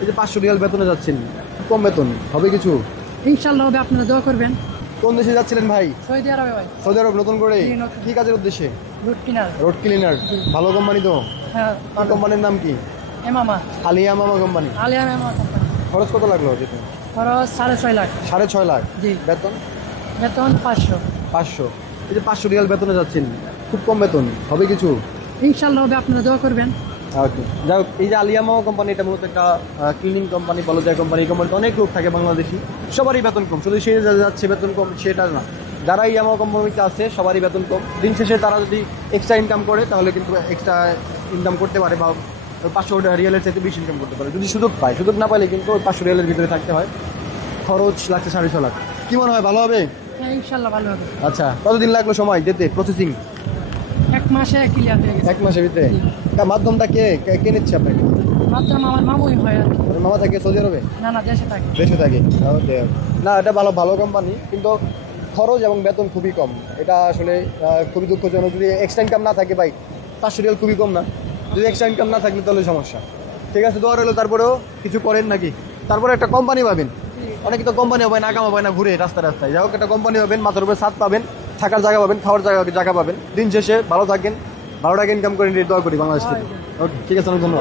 এই যে 500 রিয়াল বেতনে যাচ্ছেন, কম বেতন হবে কিছু? ইনশাআল্লাহ হবে, আপনারা দোয়া করবেন। কোন দেশে যাচ্ছিলেন ভাই? সৌদি আরবে ভাই। সৌদি আরব নতুন করে? জি, নতুন। কি কাজের উদ্দেশ্যে? রুট কিনার। Road cleaner. জি। ভালো কোম্পানি তো? হ্যাঁ কি কোম্পানির নাম কি? এমামা। আলিয়া মামা কোম্পানি। আলিয়া এমামা কোম্পানি। খরচ কত লাগলো যেতে? খরচ 6.5 লাখ। 6.5 লাখ। জি। বেতন? বেতন 500। 500। এই যে 500 রিয়াল বেতনে যাচ্ছেন, খুব কম বেতন হবে কিছু? ইনশাআল্লাহ হবে, আপনারা দোয়া করবেন। ওকে, যাই হোক, এই যে আলিয়া মামা কোম্পানি, এটা মূলত একটা ক্লিনিং কোম্পানি বলা যায়। কোম্পানি, এই কোম্পানিতে অনেক লোক থাকে বাংলাদেশি, সবারই বেতন কম, শুধু সে যাচ্ছে বেতন কম সেটা না, যারা এই আমার কোম্পানিতে আছে সবারই বেতন কম। দিন শেষে তারা যদি এক্সট্রা ইনকাম করে তাহলে কিন্তু এক্সট্রা ইনকাম করতে পারে, বা 500 রিয়ালের চাইতে বেশি ইনকাম করতে পারে যদি সুযোগ পায়। সুযোগ না পাইলে কিন্তু 500 রিয়ালের ভিতরে থাকতে হয়। খরচ লাগছে 6.5 লাখ। কি মনে হয়, ভালো হবে? হ্যাঁ ইনশাআল্লাহ ভালো হবে। আচ্ছা, কতদিন লাগলো সময় যেতে, প্রসেসিং? 1 মাসে ক্লিয়ার হয়ে গেছে। 1 মাসের ভিতরে? তা মাধ্যমটা কে কে নিচ্ছে আপনাকে? মাত্র আমার মামুই হয় আর কি। আপনার মামা থাকে সৌদি আরবে? না না, দেশে থাকে। দেশে থাকে? না, এটা ভালো ভালো কোম্পানি, কিন্তু খরচ এবং বেতন খুবই কম। এটা আসলে খুবই দুঃখজনক। যদি এক্সট্রা ইনকাম না থাকে ভাই, 500 রিয়াল খুবই কম না? যদি এক্সট্রা ইনকাম না থাকলে তাহলে সমস্যা। ঠিক আছে, দোয়া রইলো। তারপরেও কিছু করেন নাকি? তারপরে একটা কোম্পানি পাবেন। অনেকে তো কোম্পানি হবে না, কামা পায় না, ঘুরে রাস্তায় রাস্তায়। যাই হোক, একটা কোম্পানি পাবেন, মাথার উপরে ছাদ পাবেন, থাকার জায়গা পাবেন, খাওয়ার জায়গা পাবেন। দিন শেষে ভালো থাকেন, ভালো টাকা ইনকাম করেন, দোয়া করি বাংলাদেশ থেকে। ওকে, ঠিক আছে, অনেক ধন্যবাদ।